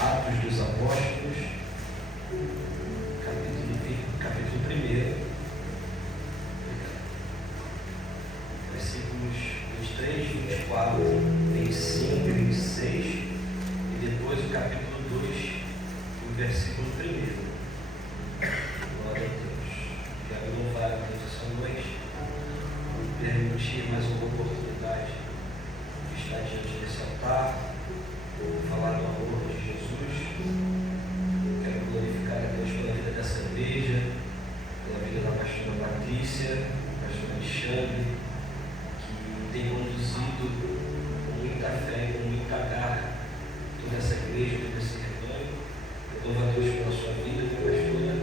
Atos dos Apóstolos, capítulo 1, versículos 23, 24, 25 e 26, e depois o capítulo 2, o versículo 1. Glória a Deus. Quero louvar a Deus essa noite, por permitir mais uma oportunidade de estar diante desse altar, falar do amor de Jesus. Quero glorificar a Deus pela vida dessa igreja, pela vida da pastora Patrícia, do pastor Alexandre, que tem conduzido com muita fé, com muita garra, toda essa igreja, todo esse rebanho. Eu louvo a Deus pela sua vida, minha pastora,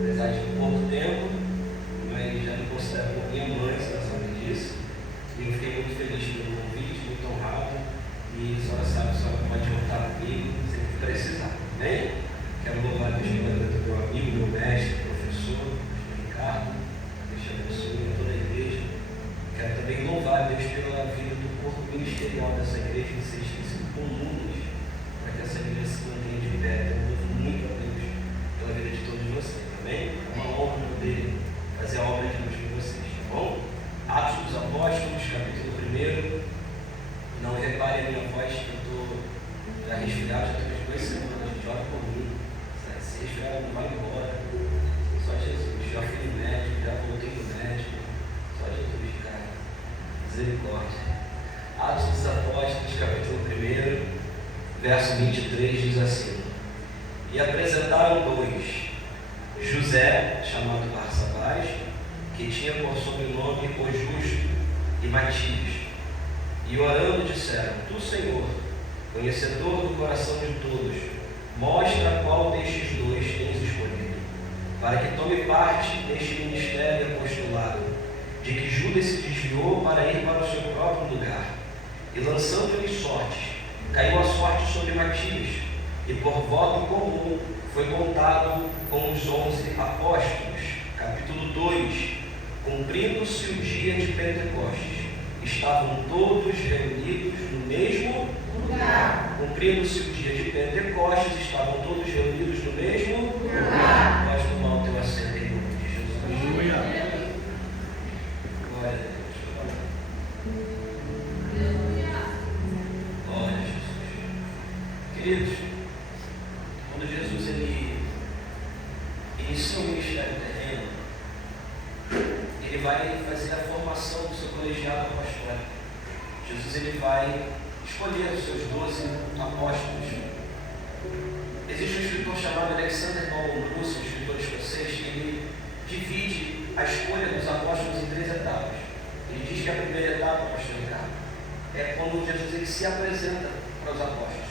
apesar de pouco tempo, mas já me considero minha mãe, se ela sabe disso. E eu fiquei muito feliz pelo convite, muito honrado. E a senhora sabe, a senhora pode contar comigo sempre que precisar. Amém? Quero louvar a Deus pela vida do meu amigo, meu mestre, professor, Ricardo. Deus te abençoe a toda a igreja. Quero também louvar a Deus pela vida do corpo ministerial dessa igreja, que vocês têm sido comuns para que essa igreja se mantenha de pé. Eu louvo muito a Deus pela vida de todos vocês. Amém? É uma honra poder fazer a obra de Deus com vocês, tá bom? Atos dos Apóstolos, capítulo 1. Não repare a minha voz, que eu estou já resfriado, já estou umas 2 semanas, a gente ora por mim. Se resfriar, não vai embora. Só Jesus. Já fui no médico, já voltei no médico. Só Jesus, cara. Misericórdia. Atos dos Apóstolos, capítulo 1, verso 23, diz assim: E apresentaram 2, José, chamado Barsabás, que tinha por sobrenome o Justo, e Matias. E orando disseram: Tu, Senhor, conhecedor do coração de todos, mostra qual destes 2 tens escolhido, para que tome parte neste ministério e apostolado, de que Judas se desviou para ir para o seu próprio lugar. E lançando-lhes sortes, caiu a sorte sobre Matias, e por voto comum foi contado com os 11 apóstolos. Capítulo 2. Cumprindo-se o dia de Pentecostes, estavam todos reunidos no mesmo lugar. Cumprindo-se o dia de Pentecostes, estavam todos reunidos no mesmo lugar. Pode tomar o teu assento em nome de Jesus. Aleluia. Glória a Deus. Glória a Jesus. Queridos, quando Jesus ele inicia o ministério terreno, ele vai fazer a formação do seu colegiado apostólico. Jesus ele vai escolher os seus 12 apóstolos. Existe um escritor chamado Alexander Paul Russell, um escritor escocês, que ele divide a escolha dos apóstolos em 3 etapas. Ele diz que a primeira etapa, pastor Ricardo, é quando Jesus ele se apresenta para os apóstolos.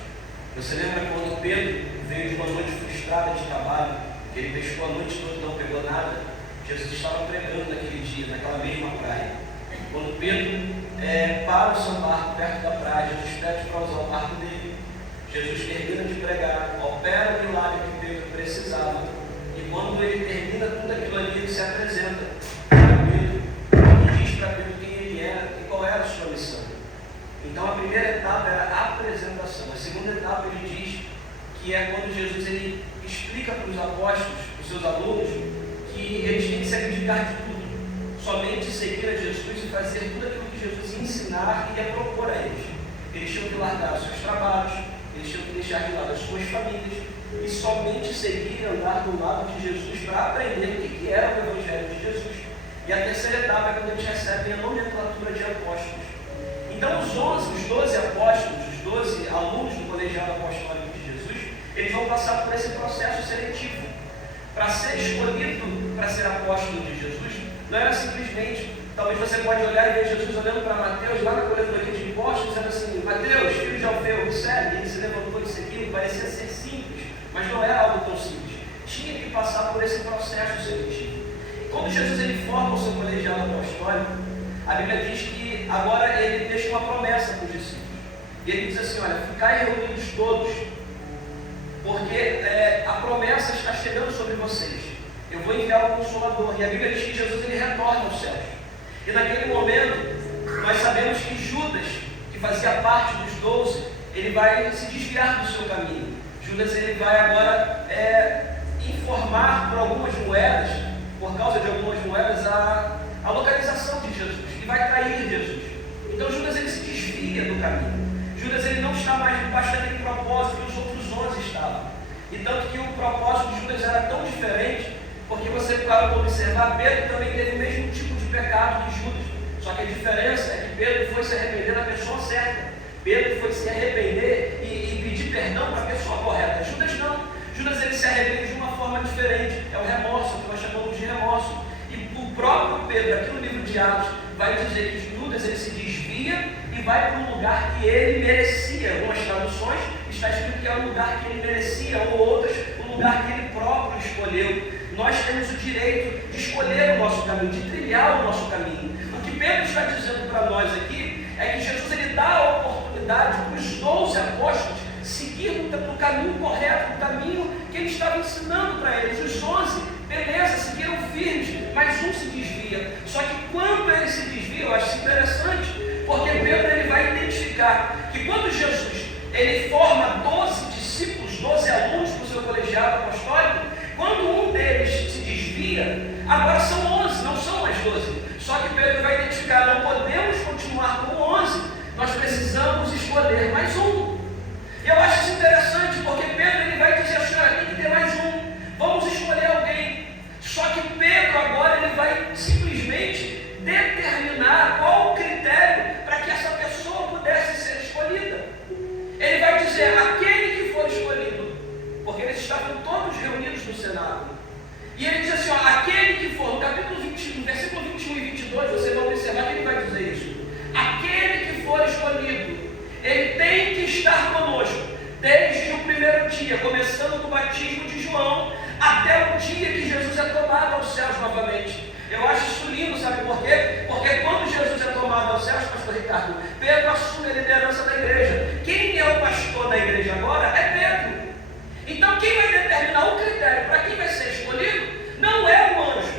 Você lembra quando Pedro veio de uma noite frustrada de trabalho, que ele pescou a noite toda e não pegou nada? Jesus estava pregando naquele dia, naquela mesma praia. Quando Pedro para o seu barco perto da praia, Jesus pede para usar o barco dele. Jesus termina de pregar, opera o milagre que Pedro precisava. E quando ele termina tudo aquilo ali, ele se apresenta para Pedro e diz para Pedro quem ele era e qual era a sua missão. Então a primeira etapa era a apresentação. A segunda etapa ele diz que é quando Jesus ele explica para os apóstolos, para os seus alunos, que eles têm que se abdicar de tudo, somente seguir a Jesus e fazer tudo aquilo que Jesus ia ensinar e ia propor a eles. Eles tinham que largar os seus trabalhos, eles tinham que deixar de lado as suas famílias e somente seguir e andar do lado de Jesus para aprender o que era o Evangelho de Jesus. E a terceira etapa é quando eles recebem a nomenclatura de apóstolos. Então os 12 apóstolos, os 12 alunos do colegiado apostólico de Jesus, eles vão passar por esse processo seletivo. Para ser escolhido para ser apóstolo de Jesus, não era simplesmente, talvez você pode olhar e ver Jesus olhando para Mateus lá na coletoria de impostos, dizendo assim: Mateus, filho de Alfeu, segue. Ele se levantou e seguiu. Parecia ser simples, mas não era algo tão simples. Tinha que passar por esse processo seletivo. Quando Jesus ele forma o seu colegiado apostólico, a Bíblia diz que agora ele deixa uma promessa para os discípulos. E ele diz assim: olha, ficai reunidos todos, porque a promessa está chegando sobre vocês. Eu vou enviar o Consolador. E a Bíblia diz que Jesus ele retorna aos céus. E naquele momento, nós sabemos que Judas, que fazia parte dos 12, ele vai se desviar do seu caminho. Judas ele vai agora informar por algumas moedas, por causa de algumas moedas, a localização de Jesus, e vai trair Jesus. Então Judas ele se desvia do caminho. Judas ele não está mais debaixo daquele propósito que os outros 11 estavam. E tanto que o propósito de Judas era tão diferente, porque você para observar, Pedro também teve o mesmo tipo de pecado que Judas. Só que a diferença é que Pedro foi se arrepender da pessoa certa. Pedro foi se arrepender e pedir perdão para a pessoa correta. Judas não. Judas ele se arrepende de uma forma diferente. É o remorso, que nós chamamos de remorso. E o próprio Pedro, aqui no livro de Atos, vai dizer que Judas ele se desvia e vai para um lugar que ele merecia. Em algumas traduções está escrito que é o lugar que ele merecia, ou outras, o lugar que ele próprio escolheu. Nós temos o direito de escolher o nosso caminho, de trilhar o nosso caminho. O que Pedro está dizendo para nós aqui é que Jesus ele dá a oportunidade para os 12 apóstolos seguir no caminho correto, no caminho que ele estava ensinando para eles. Os 11, beleza, seguiram firmes, mas um se desvia. Só que quando ele se desvia, eu acho interessante, porque Pedro ele vai identificar que quando Jesus ele forma 12 discípulos, 12 alunos para o seu colegiado apostólico, quando um deles se desvia, agora são 11, não são mais 12. Só que Pedro vai identificar, não podemos continuar com 11, nós precisamos escolher mais um. Eu acho isso interessante, porque Pedro ele vai dizer assim, tem que ter mais um, vamos escolher alguém. Só que Pedro agora ele vai simplesmente determinar qual o critério para que essa pessoa pudesse ser escolhida. Ele vai dizer, aquele que for escolhido, porque eles estavam todos reunidos no cenáculo. E ele diz assim, aquele que for, no capítulo 20, no versículo 21 e 22, vocês vão observar que ele vai dizer isso. Aquele que for escolhido, ele tem que estar conosco, desde o primeiro dia, começando do batismo de João, até o dia que Jesus é tomado aos céus novamente. Eu acho isso lindo, sabe por quê? Porque quando Jesus é tomado aos céus, pastor Ricardo, Pedro assume a liderança da igreja. Quem é o pastor da igreja agora é Pedro. Então quem vai determinar o critério para quem vai ser escolhido não é o anjo.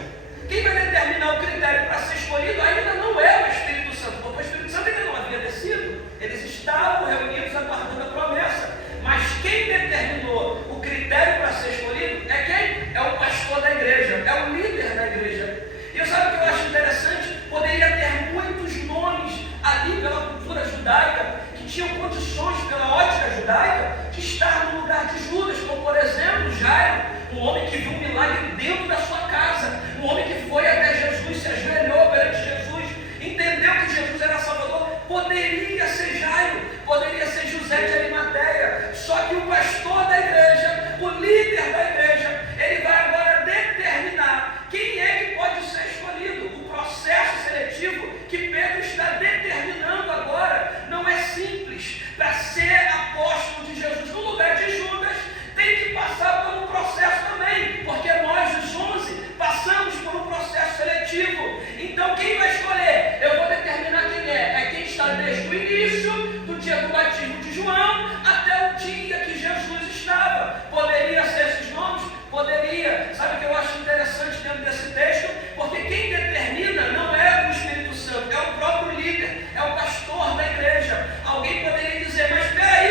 Quem vai determinar o critério para ser escolhido ainda não é o Espírito Santo, porque o Espírito Santo ainda não havia descido. Eles estavam reunidos aguardando a promessa. Mas quem determinou o critério para ser escolhido é quem? É o pastor da igreja, é o líder da igreja. E eu sabe o que eu acho interessante? Poderia ter muitos nomes ali pela cultura judaica que tinham condições, pela ótica judaica, de estar no lugar de Judas, como por exemplo Jairo, um homem que viu um milagre dentro da sua casa, um homem que foi até Jesus, se ajoelhou perante Jesus, entendeu que Jesus era Salvador. Poderia ser Jairo, poderia ser José de Arimateia, só que o pastor da igreja, o líder da igreja, ele vai agora determinar quem é que pode ser escolhido. O processo seletivo que Pedro está determinando agora não é simples. Para ser apóstolo de Jesus no lugar de Judas, tem que passar por um processo também, porque nós, os 11, passamos por um processo seletivo. Então quem vai escolher? Eu vou determinar quem é. É quem está desde o início, do dia do batismo de João, até o dia que Jesus estava. Poderia ser esses nomes? Poderia. Sabe o que eu acho interessante dentro desse texto? Porque quem determina não é o Espírito Santo, é o próprio líder, é o pastor da igreja. Alguém poderia dizer, mas espera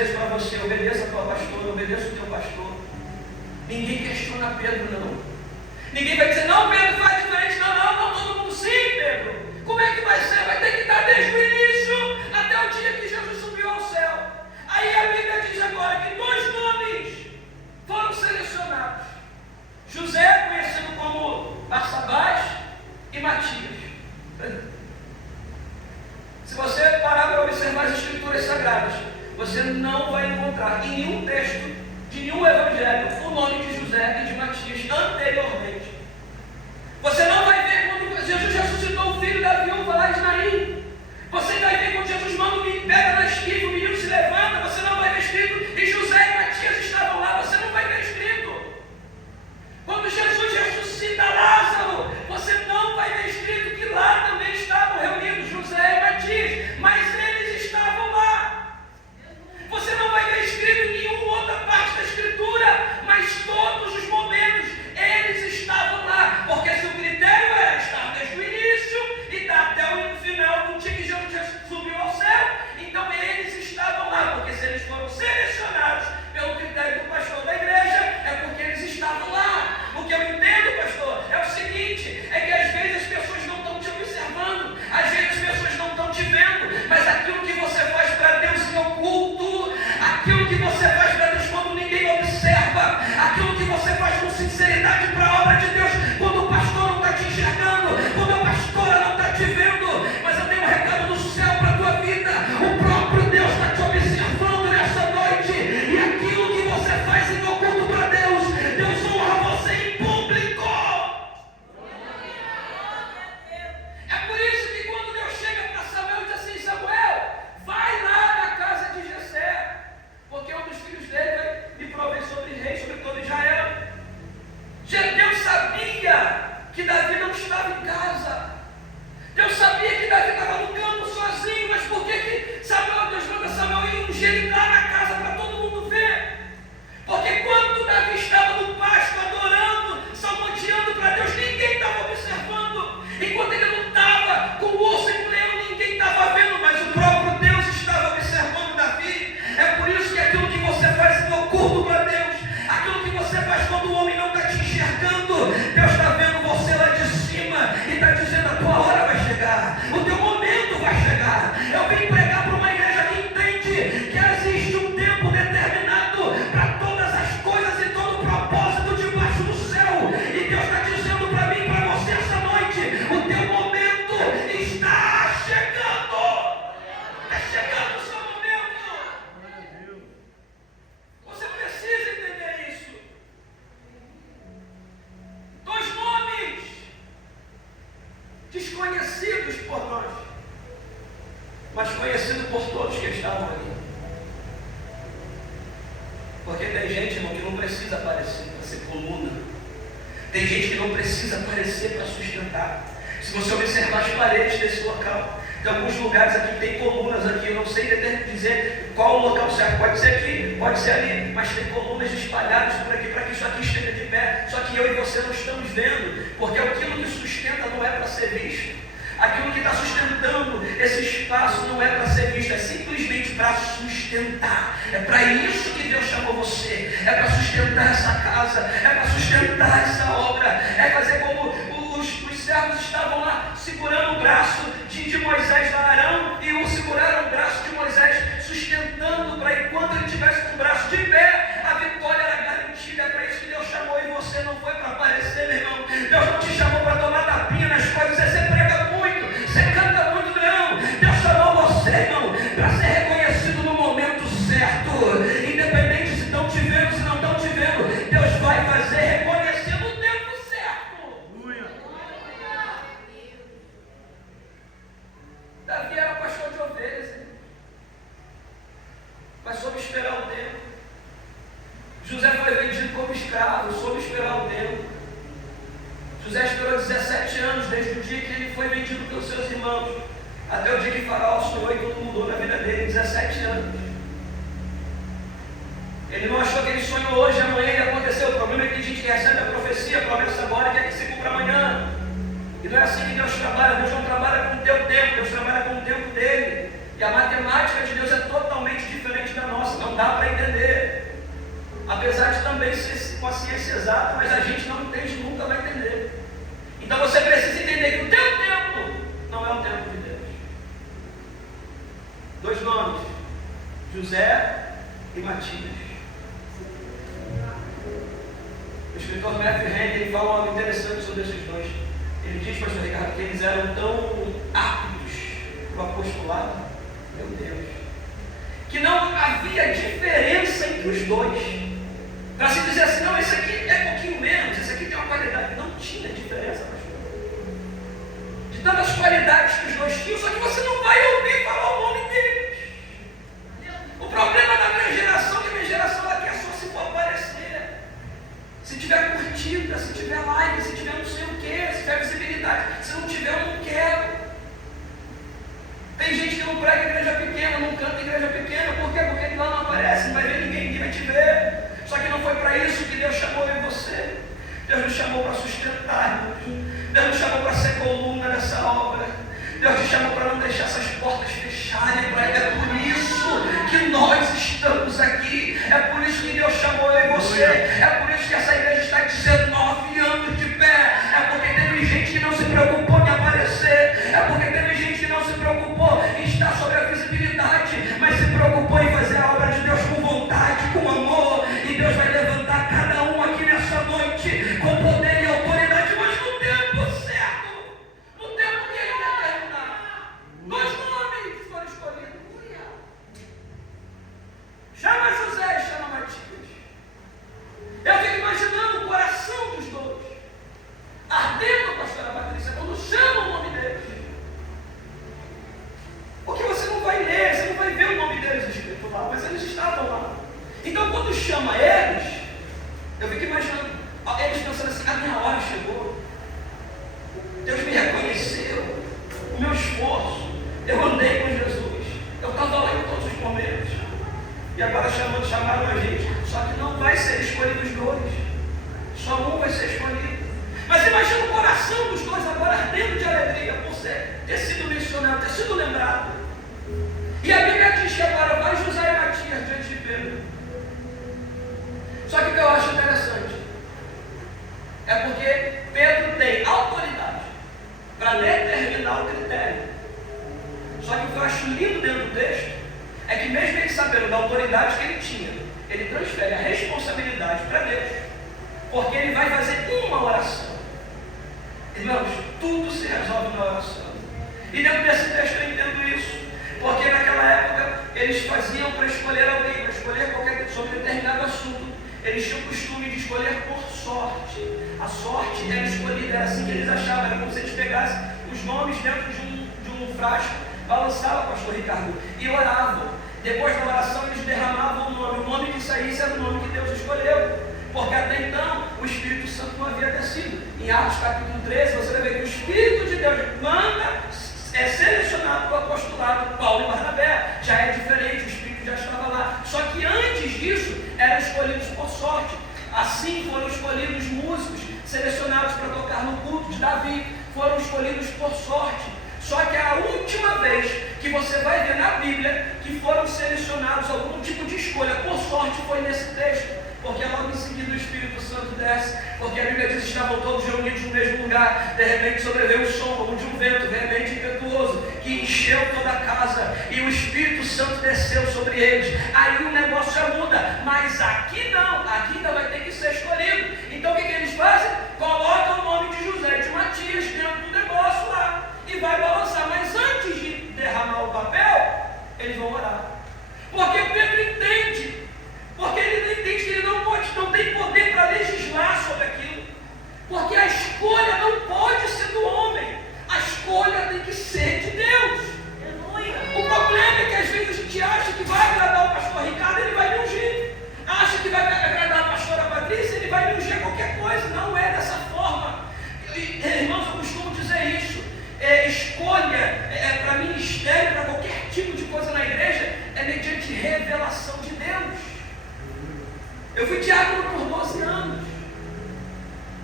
desejo para você: obedeça a tua pastora, obedeça o teu pastor. Ninguém questiona Pedro, não. Ninguém vai dizer: não, Pedro, faz diferente. Não, todo mundo: sim, Pedro. Como é que vai ser? Vai ter que estar desde o início até o dia que Jesus subiu ao céu. Aí a Bíblia diz agora que 2 nomes foram selecionados: José, conhecido como Barsabás, e Matias. Se você parar para observar as Escrituras Sagradas, você não vai encontrar em nenhum texto de nenhum evangelho o nome de José e de Matias anteriormente. Você não vai ver quando Jesus ressuscitou o filho da viúva lá de Naim. Você vai ver quando Jesus manda o menino, pega na esquiva, o menino se levanta. Você não vai ver escrito: e José e Matias estavam lá. Você não vai ver escrito. Quando Jesus ressuscita Lázaro, você não vai ver escrito que lá também estavam reunidos José e Matias, mas eles estavam lá. Você não vai ver escrito em nenhuma outra parte da Escritura, mas todos os momentos eles estavam lá, porque se o critério era estar desde o início e dar até o final do dia que Jesus subiu ao céu, então eles estavam lá, porque se eles foram selecionados pelo critério do pastor da igreja, é porque eles estavam lá. O que eu entendo, pastor, é o seguinte: é que às vezes as pessoas não estão te observando, às vezes as pessoas não estão te vendo, mas aquilo que você faz para Deus em oculto, aquilo que você faz para Deus quando ninguém observa, aquilo que você faz com sinceridade para a obra de Deus, quando o pastor não está te enxergando, quando a pastora não está te vendo. Mas eu tenho um recado do céu para a tua vida: o próprio Deus está te observando nessa noite, e aquilo que você faz em oculto para Deus, Deus honra você em público. É por isso que quando Deus chega para Samuel e diz assim: Samuel, vai lá na casa de Jessé, porque um dos filhos dele vai me prover sobre rei, sobre todo Israel. Deus sabia que Davi não estava em casa. Deus sabia que Davi estava no campo sozinho, mas por que Deus manda Samuel ir ungir ele lá na casa para todo mundo ver? Porque quando Davi estava no pasto adorando, salmodiando para Deus, ninguém estava observando. Enquanto ele lutava com o urso e com o leão, ninguém estava vendo, mas o próprio Deus estava observando Davi. É por isso que aquilo que você faz em oculto para Deus, aquilo que você faz quando o homem não está te enxergando, Deus está vendo você lá de cima e está dizendo: a tua hora vai chegar, o teu momento vai chegar. Eu vim pregar para uma igreja que entende que existe um tempo determinado para todas as coisas e todo o propósito debaixo do céu. E Deus está dizendo para mim e para você essa noite: o teu momento está chegando. Está chegando o seu momento. Você precisa entender isso. 2 nomes desconhecidos por nós, mas conhecidos por todos que estavam ali. Porque tem gente, irmão, que não precisa aparecer para ser coluna. Tem gente que não precisa aparecer para sustentar. Se você observar as paredes desse local, tem alguns lugares aqui que tem colunas aqui, eu não sei dizer qual o local certo, pode ser aqui, pode ser ali, mas tem colunas espalhadas por aqui para que isso aqui esteja de pé. Só que eu e você não estamos vendo, porque aquilo que sustenta não é para ser visto. Aquilo que está sustentando esse espaço não é para ser visto, é simplesmente para sustentar. É para isso que Deus chamou você, é para sustentar essa casa, é para sustentar essa obra, é fazer como os servos estavam lá segurando o braço de Moisés lá, Arão, e seguraram o braço de Moisés, sustentando para enquanto ele estivesse com o braço de pé, a vitória era garantida. É para isso que Deus chamou, e você não foi para aparecer, meu irmão. Deus não te chamou para tomar tapinha nas coisas, você prega muito, você canta muito, não. Deus chamou você, irmão, para ser reconhecido no momento certo. Independente se estão te vendo, se não estão te vendo, Deus vai fazer reconhecer no tempo certo. Davi era pastor de ovelhas, hein? Mas soube esperar o tempo. José foi vendido como escravo, soube esperar o tempo. José esperou 17 anos, desde o dia que ele foi vendido pelos seus irmãos, até o dia que Faraó sonhou e tudo mudou na vida dele, 17 anos. Ele não achou que ele sonhou hoje, amanhã ia acontecer. O problema é que tem gente que recebe a profecia, a promessa agora e quer que se cumpra amanhã. E não é assim que Deus trabalha. Deus não trabalha com o teu tempo, Deus trabalha com o tempo dele. E a matemática de Deus é totalmente diferente da nossa. Não dá para entender. Apesar de também ser uma ciência exata, mas a gente não entende, nunca vai entender. Então você precisa entender que o teu tempo não é um tempo de Deus. 2 nomes, José e Matias. O escritor Matthew Henry, ele fala algo interessante sobre esses dois. Ele diz, pastor Ricardo, que eles eram tão aptos para o apostolado, meu Deus, que não havia diferença entre os dois. Para se dizer assim, não, esse aqui é pouquinho menos, esse aqui tem uma qualidade. Não tinha diferença, pastor. De tantas qualidades que os dois tinham, só que você não vai ouvir falar o nome deles. O problema da minha geração, que a minha geração daqui é só se for aparecer. Se tiver curtida, se tiver like, se tiver não sei o que, se tiver visibilidade. Se não tiver, eu não quero. Tem gente que não prega igreja pequena, não canta igreja pequena. Por quê? Porque lá não aparece, não vai ver ninguém, ninguém vai te ver. Só que não foi para isso que Deus chamou eu e você. Deus nos chamou para sustentar-nos. Deus nos chamou para ser coluna dessa obra. Deus te chamou para não deixar essas portas fecharem. É por isso que nós estamos aqui. É por isso que Deus chamou eu e você. É por isso que essa igreja está 19 anos de pé. É porque teve gente que não se preocupou em aparecer. É porque teve gente que não se preocupou em estar sobre a visibilidade, mas se preocupou em fazer a obra de Deus com vontade, com amor. E Deus vai levantar cada um aqui nessa noite com poder e autoridade, mas no tempo certo, no tempo que Ele determinar. 2 nomes foram escolhidos. Chama José e chama Matias. Eu fico imaginando o coração dos dois ardendo, pastora Patrícia, quando chama o nome deles. Porque você não vai ler, você não vai ver o nome deles escrito lá, mas eles estavam lá. Então quando chama eles, eu fico imaginando, eles pensando assim, a minha hora chegou. Deus me reconheceu, o meu esforço, eu andei com Jesus, eu estava lá em todos os momentos. E agora chamaram a gente, só que não vai ser escolhido os dois, só um vai ser escolhido. Mas imagina o coração dos dois agora ardendo de alegria por ter sido mencionado, ter sido lembrado. E a Bíblia diz que agora vai José e Matias diante de Pedro. Só que o que eu acho interessante é porque Pedro tem autoridade para determinar o critério. Só que o que eu acho lindo dentro do texto é que mesmo ele sabendo da autoridade que ele tinha, ele transfere a responsabilidade para Deus, porque ele vai fazer uma oração. Irmãos, tudo se resolve na oração. E dentro desse texto eu entendo isso, porque naquela época eles faziam para escolher alguém, para escolher sobre determinado assunto. Eles tinham o costume de escolher por sorte. A sorte era escolhida, era assim que eles achavam, era como se eles pegassem os nomes dentro de um frasco, balançavam, pastor Ricardo, e oravam. Depois da oração eles derramavam o nome que saísse era o nome que Deus escolheu. Porque até então o Espírito Santo não havia descido. Em Atos capítulo 13 você vai ver que o Espírito de Deus manda, é selecionado para o apostolado Paulo e Barnabé. Já é diferente, o Espírito já estava lá. Só que antes disso eram escolhidos por sorte. Assim foram escolhidos músicos selecionados para tocar no culto de Davi. Foram escolhidos por sorte. Só que a última vez que você vai ver na Bíblia que foram selecionados algum tipo de escolha por sorte foi nesse texto. Porque logo em seguida o Espírito Santo desce, porque a Bíblia diz que estavam todos reunidos no mesmo lugar. De repente sobreveio um som como de um vento veemente e impetuoso, que encheu toda a casa, e o Espírito Santo desceu sobre eles. Aí o negócio já muda, mas aqui não, aqui ainda vai ter que ser escolhido. Então o que eles fazem? Colocam o nome de José e de Matias dentro do negócio lá, e vai balançar. Mas antes de derramar o papel, eles vão orar. Porque Pedro entende. Porque ele entende que ele não tem poder para legislar sobre aquilo. Porque a escolha não pode ser do homem. A escolha tem que ser de Deus. O problema é que às vezes a gente acha que vai agradar o pastor Ricardo, ele vai me ungir. Acha que vai agradar a pastora Patrícia, ele vai me ungir a qualquer coisa. Não é dessa forma. Irmãos, eu costumo dizer isso. Escolha para ministério, para qualquer tipo de coisa na igreja, é mediante revelação de Deus. Eu fui diácono por 12 anos.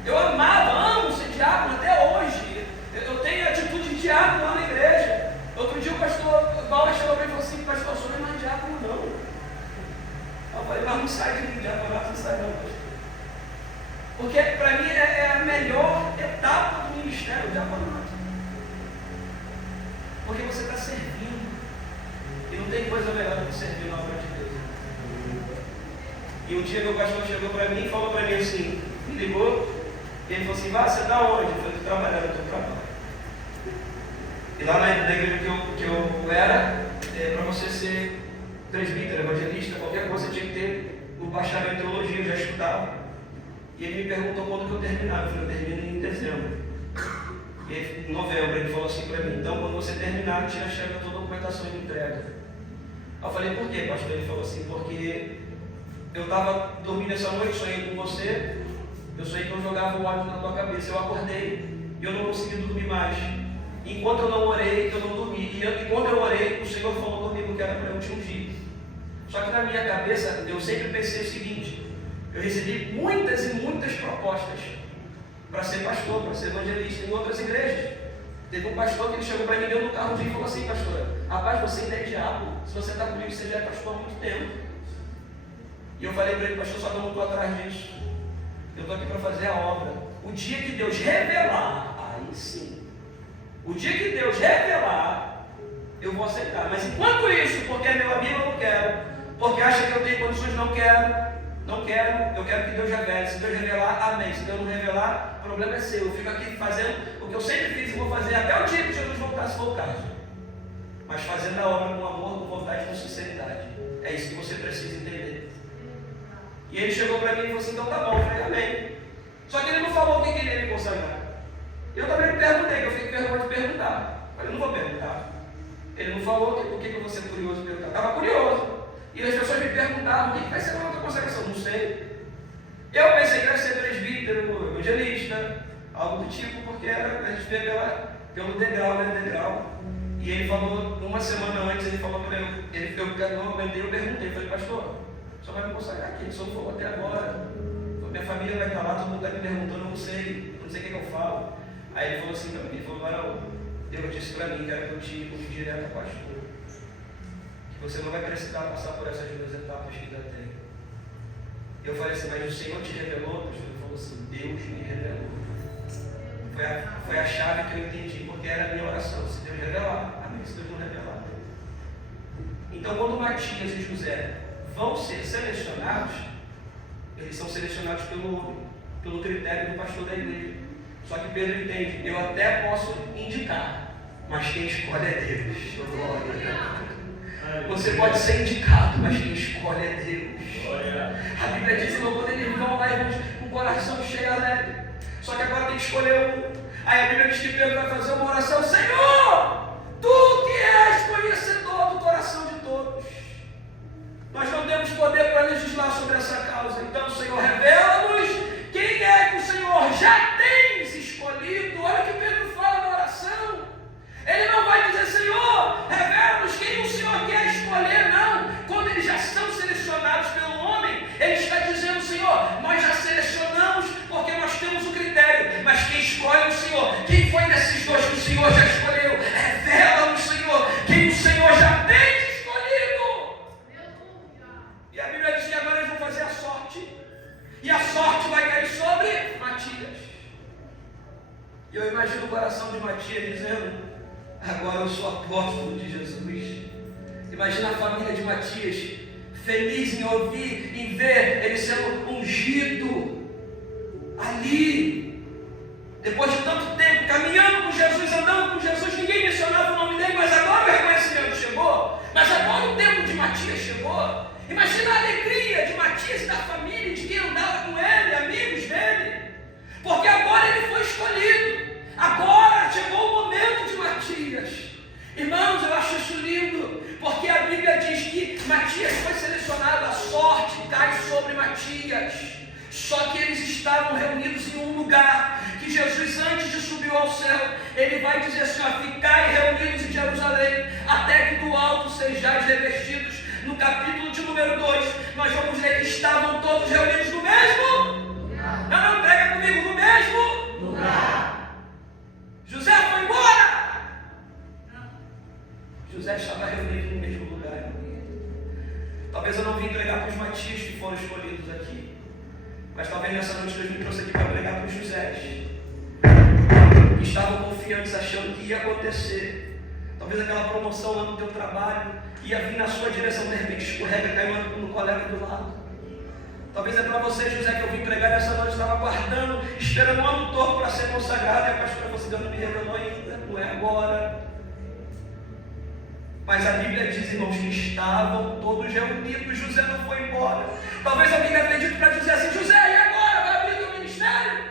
Eu amo ser diácono até hoje. Eu tenho atitude de diácono lá na igreja. Outro dia o pastor Paulo chegou para mim e falou assim: pastor, eu sou não é mais diácono não. diaconato não sai de mim, diaconato não sai não, pastor. Porque para mim é a melhor etapa do ministério, o diaconato. Porque você está servindo. E não tem coisa melhor do que servir na obra de Deus. E um dia meu pastor chegou para mim e falou para mim assim, me ligou, e ele falou assim, você está onde? Eu falei, estou trabalhando, eu estou trabalhando. E lá na igreja que eu era, para você ser presbítero, evangelista, qualquer coisa, você tinha que ter o bacharel em teologia, eu já estudava. E ele me perguntou quando que eu terminava. Eu falei, eu termino em dezembro. E em novembro ele falou assim para mim, então quando você terminar, tira a chave da tua documentação e entrega. Eu falei, por quê, pastor? Ele falou assim, porque eu estava dormindo essa noite, sonhei com você, eu sonhei que eu jogava o ódio na tua cabeça, eu acordei e eu não consegui dormir mais. Enquanto eu não orei, eu não dormi. E quando eu orei, o Senhor falou comigo que era para eu te ungir. Só que na minha cabeça, eu sempre pensei o seguinte, eu recebi muitas e muitas propostas para ser pastor, para ser evangelista em outras igrejas. Teve um pastor que ele chegou para mim, deu no carro um dia e falou assim, pastor, rapaz, você ainda é diabo, se você está comigo, você já é pastor há muito tempo. E eu falei para ele, pastor, só que eu não estou atrás disso. Eu estou aqui para fazer a obra. O dia que Deus revelar, aí sim. O dia que Deus revelar, eu vou aceitar. Mas enquanto isso, porque é meu amigo, eu não quero. Porque acha que eu tenho condições, não quero. Não quero, eu quero que Deus revele. Se Deus revelar, amém. Se Deus não revelar, o problema é seu. Eu fico aqui fazendo o que eu sempre fiz e vou fazer até o dia que Jesus voltar, se for o caso. Mas fazendo a obra com amor, com vontade e com sinceridade. É isso que você precisa entender. E ele chegou para mim e falou assim, então tá bom, eu falei, amém. Só que ele não falou o que ele ia me consagrar. Eu também me perguntei, que eu fiquei com vergonha de perguntar. Eu falei, não vou perguntar. Ele não falou, por que eu vou ser curioso de perguntar? Eu estava curioso. E as pessoas me perguntavam, o que vai ser a outra consagração? Não sei. Eu pensei que era ser presbítero, evangelista, algo do tipo, porque a gente vê pelo degrau, né? Degrau. E ele falou, uma semana antes, ele falou para eu perguntei, falei, pastor, só vai me consagrar aqui, só não falou até agora. Minha família vai estar lá, todo mundo está me perguntando, eu não sei o que eu falo. Aí ele falou assim para mim, ele falou, Varão, Deus disse para mim que era que eu te convide direto a pastor. Que você não vai precisar passar por essas duas etapas que ainda tem. Eu falei assim, mas o Senhor te revelou? Pastor? Ele falou assim, Deus me revelou. Foi a chave que eu entendi, porque era a minha oração. Se Deus revelar, amém. Se Deus não revelar. Então, quando Matias e José vão ser selecionados, eles são selecionados pelo critério do pastor da igreja. Só que Pedro entende, eu até posso indicar, mas quem escolhe é Deus. Você pode ser indicado, mas quem escolhe é Deus. A Bíblia diz que quando eles vão lá com o coração cheio alegre. Só que agora tem que escolher um. Aí a Bíblia diz que Pedro vai fazer uma oração, Senhor, Tu que és conhecedor do coração de todos. Nós não temos poder para legislar sobre essa causa. Então, Senhor, revela-nos quem é que o Senhor já tens escolhido. Olha o que Pedro fala na oração. Ele não vai dizer, Senhor, revela-nos quem o Senhor quer escolher, não. Quando eles já são selecionados pelo homem, ele está dizendo, Senhor, nós já selecionamos porque nós temos o critério. Mas quem escolhe é o Senhor. Quem foi desses dois que o Senhor já escolheu? Revela-nos, Senhor, quem o Senhor já tem escolhido. E a Bíblia diz que agora eles vão fazer a sorte. E a sorte vai cair sobre Matias. E eu imagino o coração de Matias dizendo, agora eu sou apóstolo de Jesus. Imagina a família de Matias feliz em ouvir, em ver ele sendo ungido ali. Depois de tanto tempo caminhando com Jesus, andando com Jesus, ninguém mencionava o nome dele, mas agora o reconhecimento chegou. Mas agora o tempo de Matias chegou. Imagina a alegria de Matias e da família, de quem andava com ele, amigos dele. Porque agora ele foi escolhido. Agora chegou o momento de Matias. Irmãos, eu acho isso lindo, porque a Bíblia diz que Matias foi selecionado, a sorte cai sobre Matias. Só que eles estavam reunidos em um lugar, que Jesus, antes de subir ao céu, ele vai dizer assim, ficai reunidos em Jerusalém, até que do alto sejais revestidos. No capítulo de número 2, nós vamos ler que estavam todos reunidos no mesmo lugar. Não, prega comigo, no mesmo lugar. José foi embora. José estava reunido no mesmo lugar. Talvez eu não vim pregar para os Matias que foram escolhidos aqui. Mas talvez nessa noite Deus me trouxe aqui para pregar para os Josés, que estavam confiantes, achando que ia acontecer. Talvez aquela promoção lá no teu trabalho ia vir na sua direção, de repente escorrega, caiu no colega do lado. Talvez é para você, José, que eu vim pregar nessa noite, estava aguardando, esperando um ano todo para ser consagrado, e a pastora falou assim: Deus não me revelou ainda, não é agora. Mas a Bíblia diz, irmãos, que estavam todos reunidos, José não foi embora. Talvez alguém deve ter dito para José assim: José, e agora? Vai abrir o teu ministério?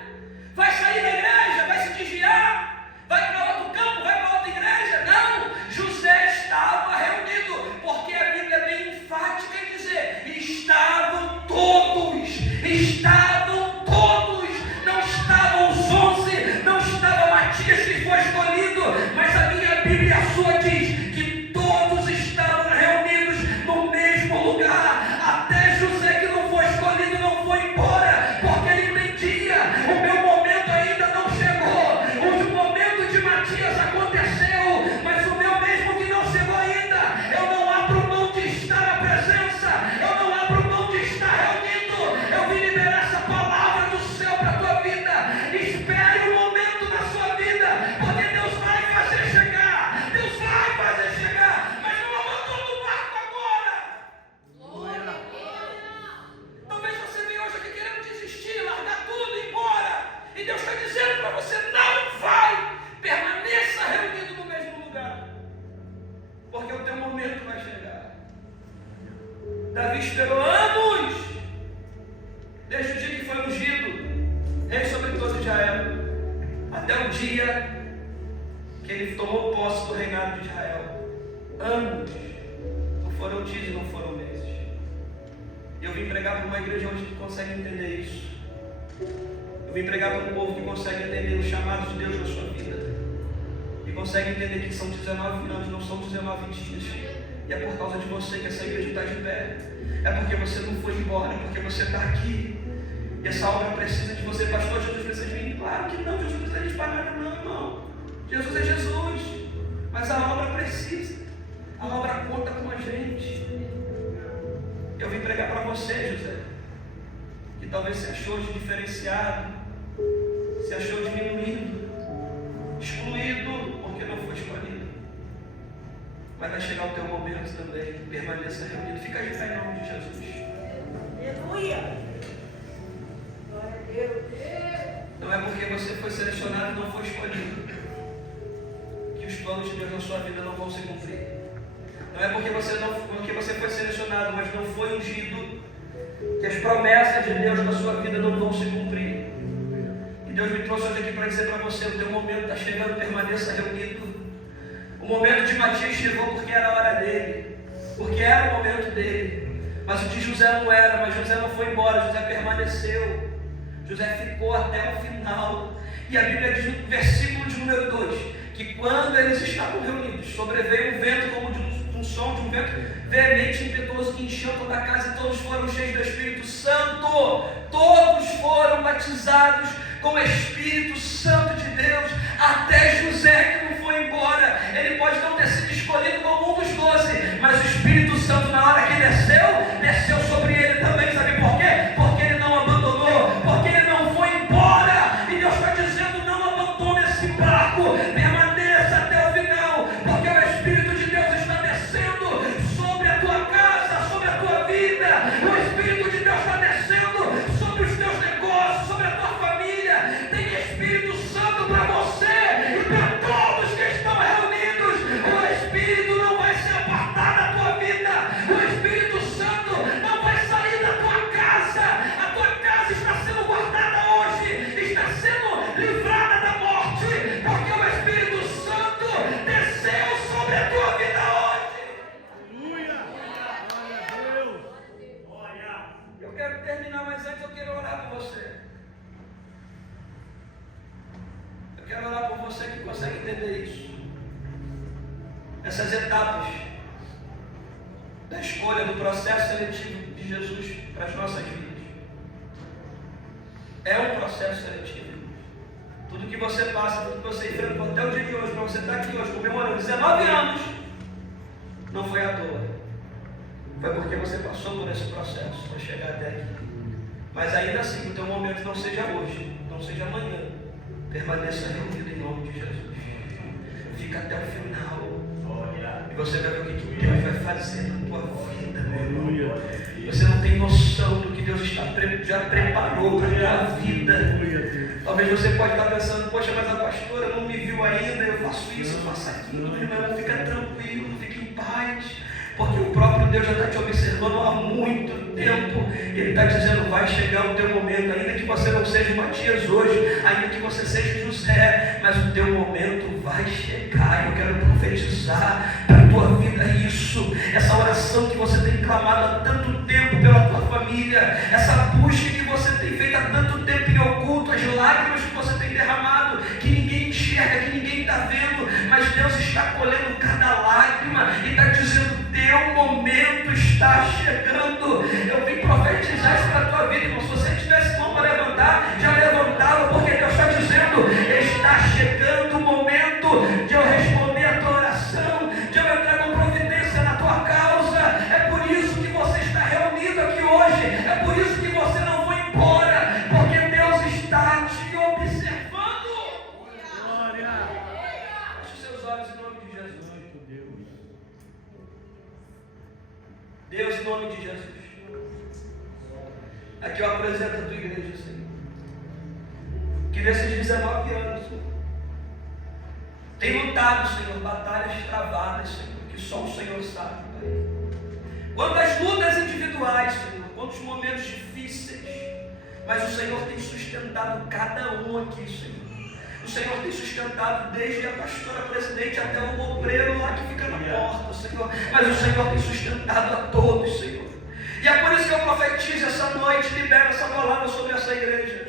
Vai sair da igreja? Vai se desviar? Vai para outro campo? Vai para outra igreja? Não! José estava reunido, porque a Bíblia é bem enfática em dizer: estavam todos, não estavam os 11, não estava Matias que foi escolhido, mas a minha Bíblia e a sua diz que todos estavam reunidos no mesmo lugar. Até José, que não foi escolhido, não foi embora, porque ele entendia: o meu momento ainda não chegou, o momento de Matias aconteceu, mas o meu mesmo que não chegou ainda. Eu não abro mão de estar na presença, eu não abro mão de estar reunido. Eu vim liberar essa palavra do céu para a tua vida. Espere o momento da sua vida, porque Deus vai fazer chegar, mas não abandona o barco agora. Talvez você venha hoje aqui querendo desistir, largar tudo e ir embora, e Deus está dizendo para você: não vai, permaneça reunido no mesmo lugar, porque o teu momento vai chegar. Davi esperou anos, desde o dia que foi ungido rei sobre todo Israel, até o dia que ele tomou posse do reinado de Israel. Anos, não foram dias e não foram meses. E eu vim pregar para uma igreja hoje que consegue entender isso. Eu vim pregar para um povo que consegue entender os chamados de Deus na sua vida, e consegue entender que são 19 anos, não são 19 dias. E é por causa de você que essa igreja está de pé. É porque você não foi embora, é porque você está aqui. E essa obra precisa de você. Pastor, Jesus precisa de mim? Claro que não, Jesus não precisa de para nada, não, irmão. Jesus é Jesus, mas a obra precisa. A obra conta com a gente. Eu vim pregar para você, José, que talvez se achou diferenciado, se achou diminuído, excluído, porque não foi escolhido. Mas vai chegar o teu momento também. Permaneça reunido. Fica de pé em nome de Jesus. Aleluia! Não é porque você foi selecionado e não foi escolhido que os planos de Deus na sua vida não vão se cumprir. Não é porque você foi selecionado, mas não foi ungido, que as promessas de Deus na sua vida não vão se cumprir. E Deus me trouxe hoje aqui para dizer para você: o teu momento está chegando, permaneça reunido. O momento de Matias chegou porque era a hora dele, porque era o momento dele. Mas o de José não era, mas José não foi embora, José permaneceu. José ficou até o final. E a Bíblia diz no versículo de número 2, que quando eles estavam reunidos, sobreveio um vento como de um som de um vento veemente e impetuoso, que encheu toda a casa, e todos foram cheios do Espírito Santo. Todos foram batizados com o Espírito Santo de Deus, até José, que não foi embora. Ele pode não ter sido escolhido como um dos 12, mas o Espírito Santo, na hora que desceu sobre ele também. Sabe por quê? Porque ele não abandonou, porque ele não foi embora. E Deus está dizendo: não abandone esse barco, permaneça até o final, porque o Espírito de Deus está descendo sobre a tua casa, sobre a tua vida. O Espírito de Deus está descendo sobre os teus negócios, sobre a tua família. Tem Espírito Santo para você e para todos que estão reunidos. O Espírito não vai se apartar da tua vida. O Espírito Santo não vai sair da tua casa. A tua casa está sendo guardada hoje, está sendo livrada da morte, porque o Espírito Santo desceu sobre a tua vida hoje. Glória a Deus! Eu quero terminar, mas antes eu quero orar por você. Eu quero orar por você que consegue entender isso. Essas etapas da escolha, do processo seletivo de Jesus para as nossas vidas. É um processo seletivo. Tudo que você passa, tudo que você enfrenta até o dia de hoje, para você estar aqui hoje comemorando 19 anos, não foi à toa. Foi porque você passou por esse processo para chegar até Mas ainda assim, que o teu momento não seja hoje, não seja amanhã. Permaneça reunido em nome de Jesus. Fica até o final. E você vai ver o que Deus vai fazer na tua vida, meu irmão. Você não tem noção do que Deus já preparou para a tua vida. Talvez você pode estar pensando, poxa, mas a pastora não me viu ainda, eu faço isso, eu faço aquilo. Meu irmão, fica tranquilo, fica em paz. Porque o próprio Deus já está te observando há muito tempo. Ele está dizendo, vai chegar o teu momento, ainda que você não seja Matias hoje, ainda que você seja José, mas o teu momento vai chegar. Eu quero profetizar para a tua vida isso, essa oração que você tem clamado há tanto tempo pela tua família, essa busca que você tem feito há tanto tempo em oculto, as lágrimas que você tem derramado, que ninguém enxerga, que ninguém está vendo, mas Deus está colhendo cada lágrima e está dizendo, teu momento está chegando. Eu vim profetizar isso para a tua vida, irmão. Se você tivesse mão para levantar, já levantava, porque Deus está dizendo, está chegando o momento de eu responder a tua oração, de eu entrar com providência na tua causa. É por isso que você está reunido aqui hoje, é por isso que você não foi embora, porque Deus está te observando. Glória! Feche os seus olhos em nome de Jesus. Deus, em nome de Jesus. Aqui eu apresento a tua igreja, Senhor. Que nesses 19 anos, Senhor, tem lutado, Senhor, batalhas travadas, Senhor, que só o Senhor sabe, Pai. Quantas lutas individuais, Senhor, quantos momentos difíceis, mas o Senhor tem sustentado cada um aqui, Senhor. O Senhor tem sustentado desde a pastora presidente até o obreiro lá que fica na porta, Senhor. Mas o Senhor tem sustentado a todos, Senhor. E é por isso que eu profetizo essa noite, libero essa palavra sobre essa igreja.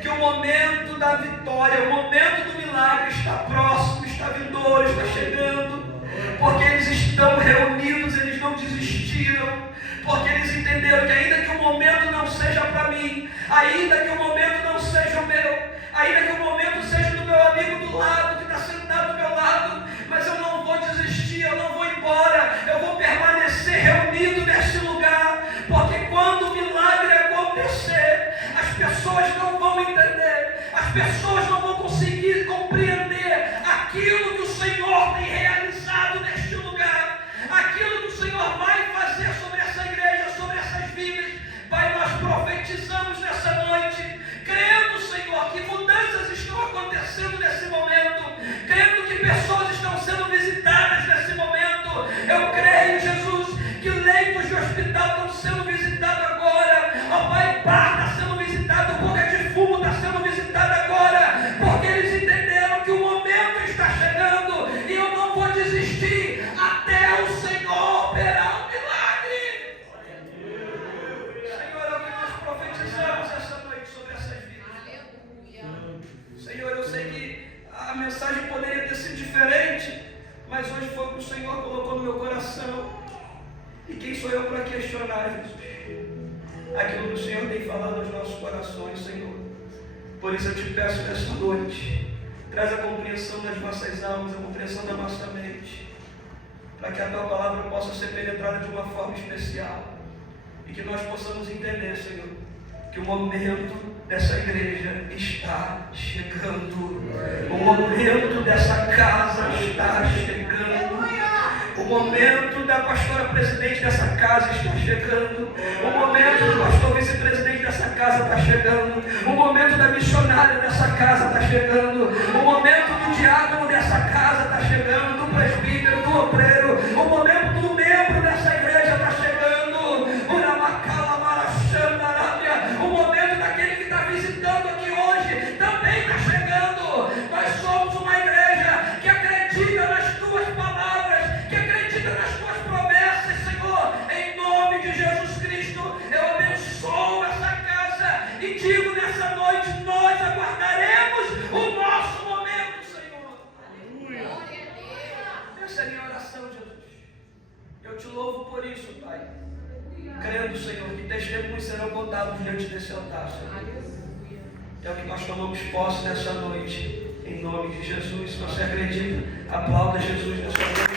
Que o momento da vitória, o momento do milagre está próximo, está vindouro, está chegando. Porque eles estão reunidos, eles não desistiram. Porque eles entenderam que ainda que o momento não seja para mim, ainda que o momento não seja o meu, ainda que o momento seja do meu amigo do lado, que está sentado do meu lado, mas eu não vou desistir, eu não vou embora, eu vou permanecer reunido nesse lugar, porque quando o milagre acontecer, as pessoas não vão entender, as pessoas não vão conseguir compreender aquilo que o Senhor tem realizado neste lugar, aquilo que o Senhor vai fazer sobre essa igreja, sobre essas vidas. Pai, nós profetizamos nessa noite, crendo, Senhor, que mudanças estão acontecendo nesse momento, crendo que pessoas estão sendo visitadas nesse momento. Eu creio, Jesus, que leitos de hospital estão sendo visitados agora. Ó Pai, bar está sendo visitado, boca de fumo está sendo visitado agora, porque eles entenderam que o momento está chegando e eu não vou desistir até o Senhor operar o milagre. Senhor, é o que nós profetizamos essa noite sobre essas vidas. Senhor, eu sei que a mensagem poderia ter sido diferente, mas hoje foi o que o Senhor colocou no meu coração. E quem sou eu para questionar, Jesus? Aquilo que o Senhor tem falado aos nossos corações, Senhor. Por isso eu te peço nesta noite, traz a compreensão das nossas almas, a compreensão da nossa mente, para que a tua palavra possa ser penetrada de uma forma especial e que nós possamos entender, Senhor, que o momento dessa igreja está chegando, o momento dessa casa está chegando, o momento da pastora presidente dessa casa está chegando, o momento do pastor vice-presidente dessa casa está chegando, o momento da missionária dessa casa está chegando, o momento do diácono dessa casa está chegando, do presbítero, do obreiro, o momento do membro dessa igreja está chegando, o momento daquele que está visitando aqui hoje também está chegando. Nós somos uma igreja que acredita nas tuas palavras, que acredita nas tuas promessas, Senhor. Em nome de Jesus Cristo, eu abençoo essa casa e digo nessa noite, nós aguardaremos o nosso momento, Senhor. Aleluia. Essa é a minha oração, Jesus. Eu te louvo por isso, Pai. Crendo, Senhor, que testemunhos serão contados diante desse altar, Senhor. É o que nós tomamos posse nessa noite. Em nome de Jesus. Se você acredita, aplauda Jesus nessa noite.